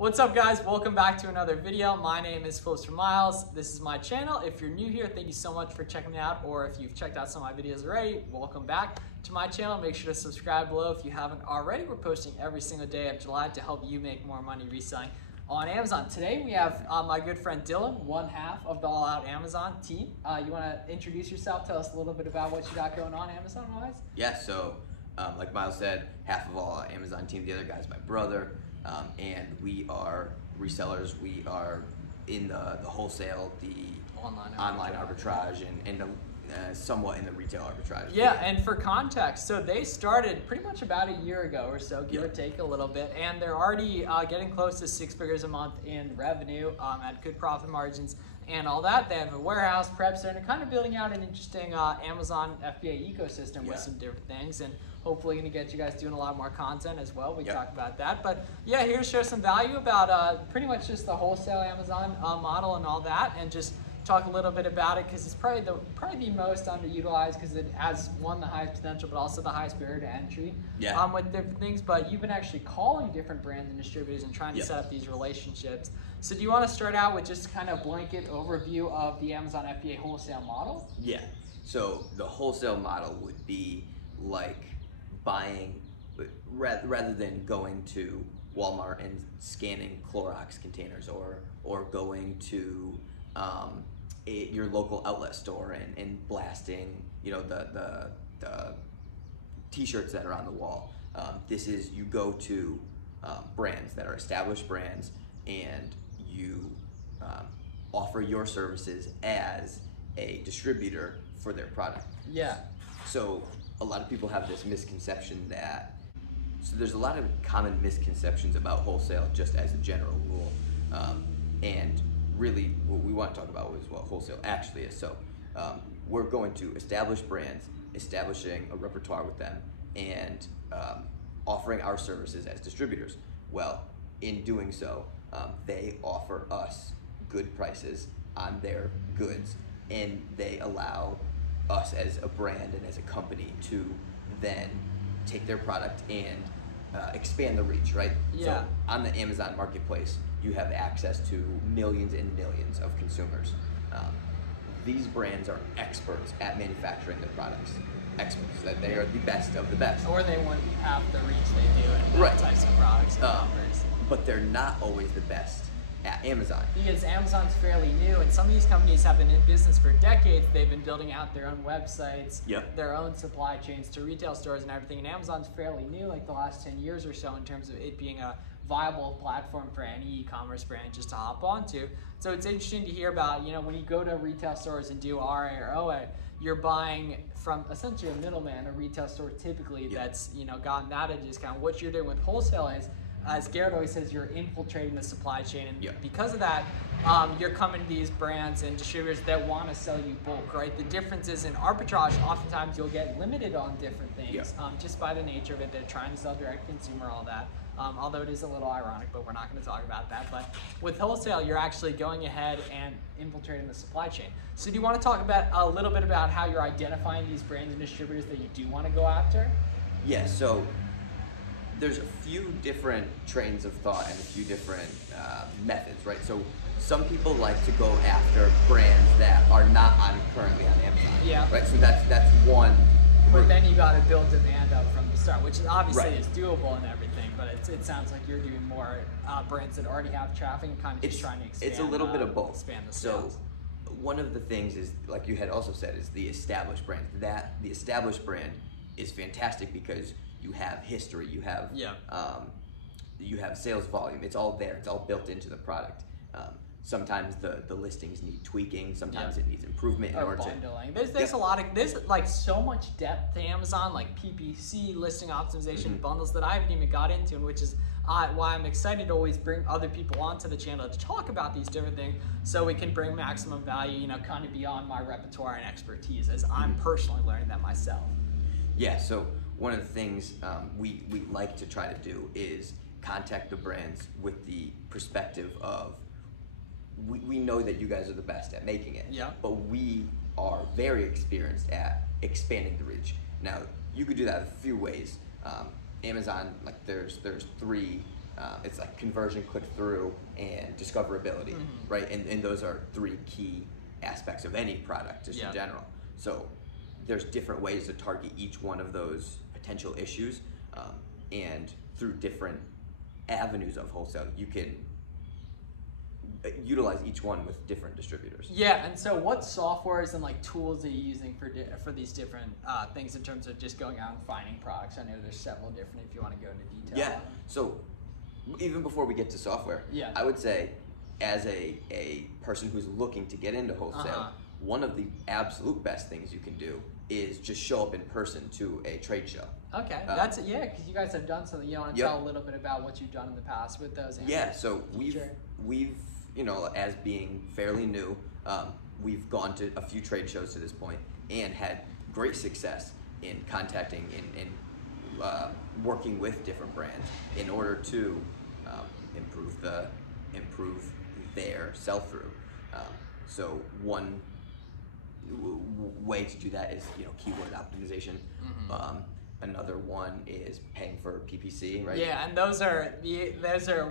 What's up guys, welcome back to another video. My name is Flips for Miles. This is my channel. If you're new here, thank you so much for checking me out, or if you've checked out some of my videos already, welcome back to my channel. Make sure to subscribe below if you haven't already. We're posting every single day of July to help you make more money reselling on Amazon. Today we have my good friend Dylan, one half of the All Out Amazon team. You want to introduce yourself, tell us a little bit about what you got going on Amazon-wise? Yeah, so like Miles said, half of All Out Amazon team, the other guy's my brother. And we are resellers. We are in the wholesale, the online arbitrage, and somewhat in the retail arbitrage. Yeah, and for context, so they started pretty much about a year ago or so, give or take a little bit, and they're already getting close to 6 figures a month in revenue at good profit margins and all that. They have a warehouse, prep center, and kind of building out an interesting Amazon FBA ecosystem with some different things, and hopefully going to get you guys doing a lot more content as well. We talk about that, but yeah, here to show some value about pretty much just the wholesale Amazon model and all that, and just talk a little bit about it because it's probably the most underutilized because it has the highest potential, but also the highest barrier to entry with different things. But you've been actually calling different brands and distributors and trying to set up these relationships. So do you want to start out with just kind of blanket overview of the Amazon FBA wholesale model? Yeah, so the wholesale model would be like buying, rather than going to Walmart and scanning Clorox containers, or going to your local outlet store and blasting, the t-shirts that are on the wall. This is, you go to brands that are established brands, and you offer your services as a distributor for their product. Yeah. So a lot of people have this misconception so there's a lot of common misconceptions about wholesale just as a general rule. And really what we want to talk about is what wholesale actually is. So we're going to establish brands, establishing a repertoire with them, and offering our services as distributors. Well, in doing so, they offer us good prices on their goods, and they allow us as a brand and as a company to then take their product and expand the reach, right? Yeah. So on the Amazon marketplace, you have access to millions and millions of consumers. These brands are experts at manufacturing their products. Experts, that they are the best of the best. Or they wouldn't have the reach they do in those types of products and numbers. But they're not always the best at Amazon. Because Amazon's fairly new, and some of these companies have been in business for decades. They've been building out their own websites, their own supply chains to retail stores and everything. And Amazon's fairly new, like the last 10 years or so, in terms of it being a viable platform for any e-commerce brand just to hop onto. So it's interesting to hear about, when you go to retail stores and do RA or OA, you're buying from essentially a middleman, a retail store typically that's gotten that at a discount. What you're doing with wholesale is, as Garrett always says, you're infiltrating the supply chain, and because of that, you're coming to these brands and distributors that want to sell you bulk, right? The difference is in arbitrage, oftentimes you'll get limited on different things just by the nature of it. They're trying to sell direct to consumer, all that. Although it is a little ironic, but we're not going to talk about that. But with wholesale, you're actually going ahead and infiltrating the supply chain. So do you want to talk about a little bit about how you're identifying these brands and distributors that you do want to go after? Yeah, so there's a few different trains of thought and a few different methods, right? So some people like to go after brands that are not currently on Amazon. Yeah. Right. So that's one. But then you got to build demand up from the start, which is obviously is doable and everything. But it sounds like you're doing more brands that already have traffic and kind of just trying to expand. It's a little bit of both. Expand the sales. So one of the things is, like you had also said, is the established brand. That the established brand is fantastic because you have history, you have sales volume. It's all there. It's all built into the product. Sometimes the listings need tweaking. Sometimes it needs improvement in order bundling. There's a lot of like so much depth to Amazon, like PPC, listing optimization, bundles that I haven't even got into, and which is why I'm excited to always bring other people onto the channel to talk about these different things, so we can bring maximum value, kind of beyond my repertoire and expertise, as I'm personally learning that myself. Yeah. So one of the things we like to try to do is contact the brands with the perspective of, we know that you guys are the best at making it, but we are very experienced at expanding the reach. Now, you could do that a few ways. Amazon, like there's three it's like conversion, click-through, and discoverability, right? And those are 3 key aspects of any product, just in general. So there's different ways to target each one of those potential issues, and through different avenues of wholesale, you can utilize each one with different distributors. Yeah, and so what softwares and like tools are you using for these different things in terms of just going out and finding products? I know there's several different if you want to go into detail. Yeah, so even before we get to software, I would say as a person who's looking to get into wholesale, one of the absolute best things you can do is just show up in person to a trade show. Okay, that's it. Yeah, because you guys have done something. You want to tell a little bit about what you've done in the past with those? Yeah, so we've you know, as being fairly new, we've gone to a few trade shows to this point and had great success in contacting and working with different brands in order to improve their sell-through. So one way to do that is, you know, keyword optimization. Another one is paying for PPC, right? Yeah, and those are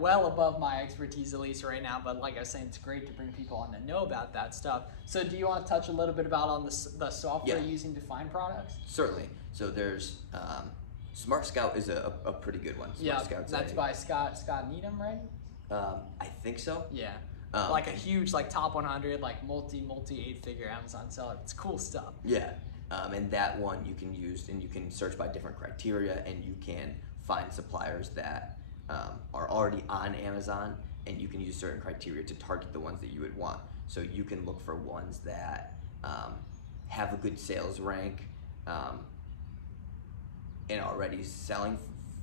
well above my expertise, at least right now. But like I was saying, it's great to bring people on that know about that stuff. So do you want to touch a little bit about on the software you're using to find products? Certainly. So there's Smart Scout is a pretty good one. That's by Scott Needham, right? I think so. Yeah. Like a huge, like top 100, like multi 8-figure Amazon seller. It's cool stuff. Yeah. And that one you can use, and you can search by different criteria, and you can find suppliers that are already on Amazon, and you can use certain criteria to target the ones that you would want. So you can look for ones that have a good sales rank and already selling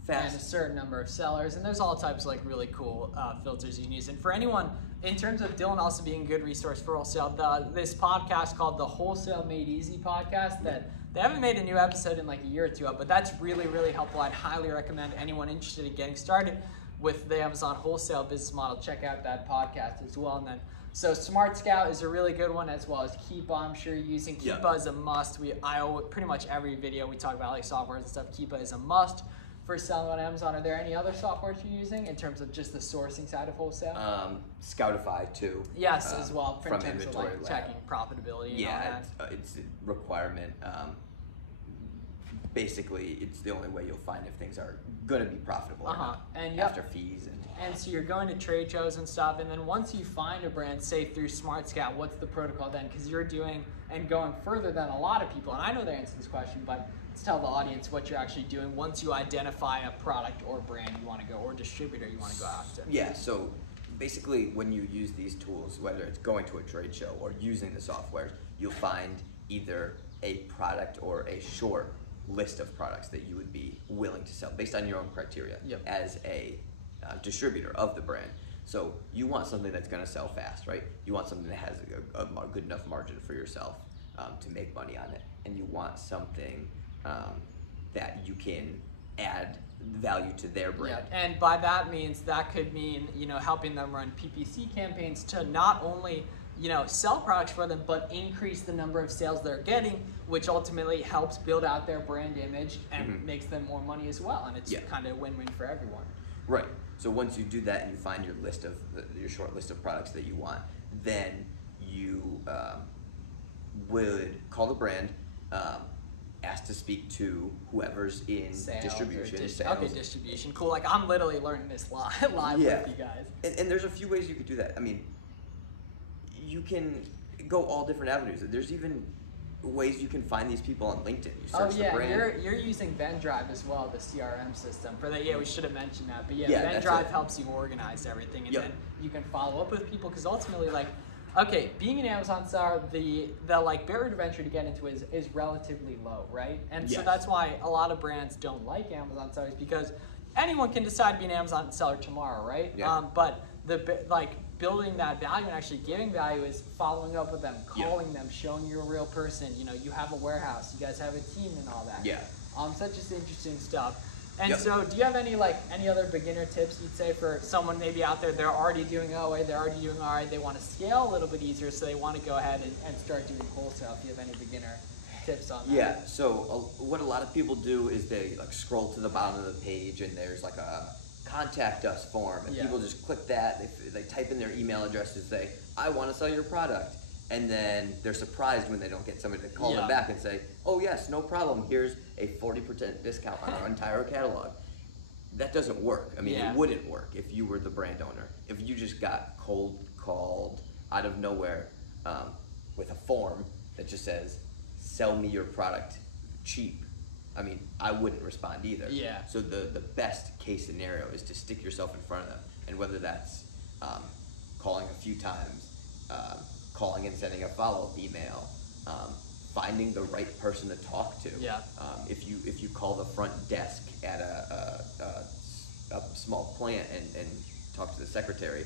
fast. And a certain number of sellers, and there's all types of like really cool filters you can use. And for anyone, in terms of Dylan also being a good resource for wholesale, this podcast called the Wholesale Made Easy podcast, that they haven't made a new episode in like a year or two, but that's really, really helpful. I'd highly recommend anyone interested in getting started with the Amazon wholesale business model, check out that podcast as well. And then, so Smart Scout is a really good one, as well as Keepa. I'm sure you're using Keepa is a must. Pretty much every video we talk about like software and stuff, Keepa is a must for selling on Amazon. Are there any other softwares you're using in terms of just the sourcing side of wholesale? Scoutify too. Yes, as well, for from terms of Inventory like Lab. checking profitability and all that. It's a requirement. Basically, it's the only way you'll find if things are going to be profitable or not, and after fees. And so you're going to trade shows and stuff, and then once you find a brand, say through Smart Scout, what's the protocol then? Because you're doing and going further than a lot of people, and I know the answer to this question, but let's tell the audience what you're actually doing once you identify a product or brand you want to go, or distributor you want to go after. Yeah, so basically when you use these tools, whether it's going to a trade show or using the software, you'll find either a product or a short list of products that you would be willing to sell based on your own criteria as a distributor of the brand. So you want something that's going to sell fast, right? You want something that has a good enough margin for yourself to make money on it, and you want something that you can add value to their brand. Yeah, and by that means, that could mean, you know, helping them run PPC campaigns to not only, you know, sell products for them, but increase the number of sales they're getting, which ultimately helps build out their brand image and makes them more money as well. And it's kind of a win-win for everyone. Right. So once you do that and you find your list of your short list of products that you want, then you would call the brand, ask to speak to whoever's in distribution. Sales. Okay, distribution. Cool. Like, I'm literally learning this live with you guys. And there's a few ways you could do that. I mean, you can go all different avenues. There's even ways you can find these people on LinkedIn. You search the brand. You're using VenDrive as well, the CRM system for that. Yeah, we should have mentioned that. But VenDrive helps you organize everything, and then you can follow up with people, because ultimately, like, okay, being an Amazon seller, the like barrier to entry to get into is relatively low, right? And so that's why a lot of brands don't like Amazon sellers, because anyone can decide to be an Amazon seller tomorrow, right? Yeah. But building that value and actually giving value is following up with them, calling them, showing you're a real person. You know, you have a warehouse, you guys have a team and all that. Yeah. Such just interesting stuff. And so, do you have any other beginner tips you'd say for someone maybe out there, they're already doing OA, they're already doing all right, they want to scale a little bit easier, so they want to go ahead and start doing wholesale? If you have any beginner tips on that. Yeah. So what a lot of people do is they like scroll to the bottom of the page, and there's like a contact us form, and people just click that. They type in their email address and say, I want to sell your product. And then they're surprised when they don't get somebody to call them back and say, oh yes, no problem, here's a 40% discount on our entire catalog. That doesn't work. I mean, it wouldn't work if you were the brand owner. If you just got cold called out of nowhere with a form that just says, sell me your product cheap, I mean, I wouldn't respond either. Yeah. So the best case scenario is to stick yourself in front of them, and whether that's calling a few times, calling and sending a follow-up email, finding the right person to talk to. Yeah. If you call the front desk at a small plant and talk to the secretary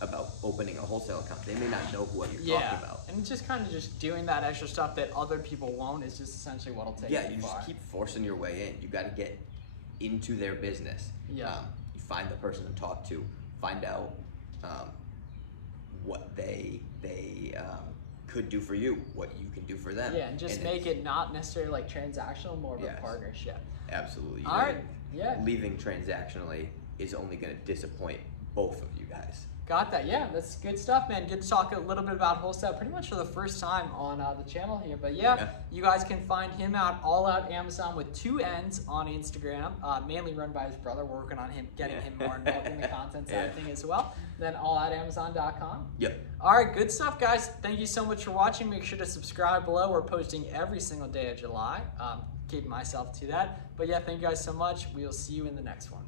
about opening a wholesale account, they may not know what you're talking about. And just kind of just doing that extra stuff that other people won't is just essentially what'll take you just far. keep forcing your way in. You got to get into their business. You find the person to talk to, find out what they could do for you, what you can do for them. Yeah, and just make it not necessarily like transactional, more of a partnership. Absolutely. All right. Yeah. Leaving transactionally is only going to disappoint both of you guys. Got that. Yeah, that's good stuff, man. Good to talk a little bit about wholesale pretty much for the first time on the channel here. But you guys can find him at All Out Amazon with 2 N's on Instagram, mainly run by his brother. We're working on him, getting him more involved in the content side of thing as well. Then alloutamazon.com. Yep. All right, good stuff, guys. Thank you so much for watching. Make sure to subscribe below. We're posting every single day of July. Keeping myself to that. But yeah, thank you guys so much. We will see you in the next one.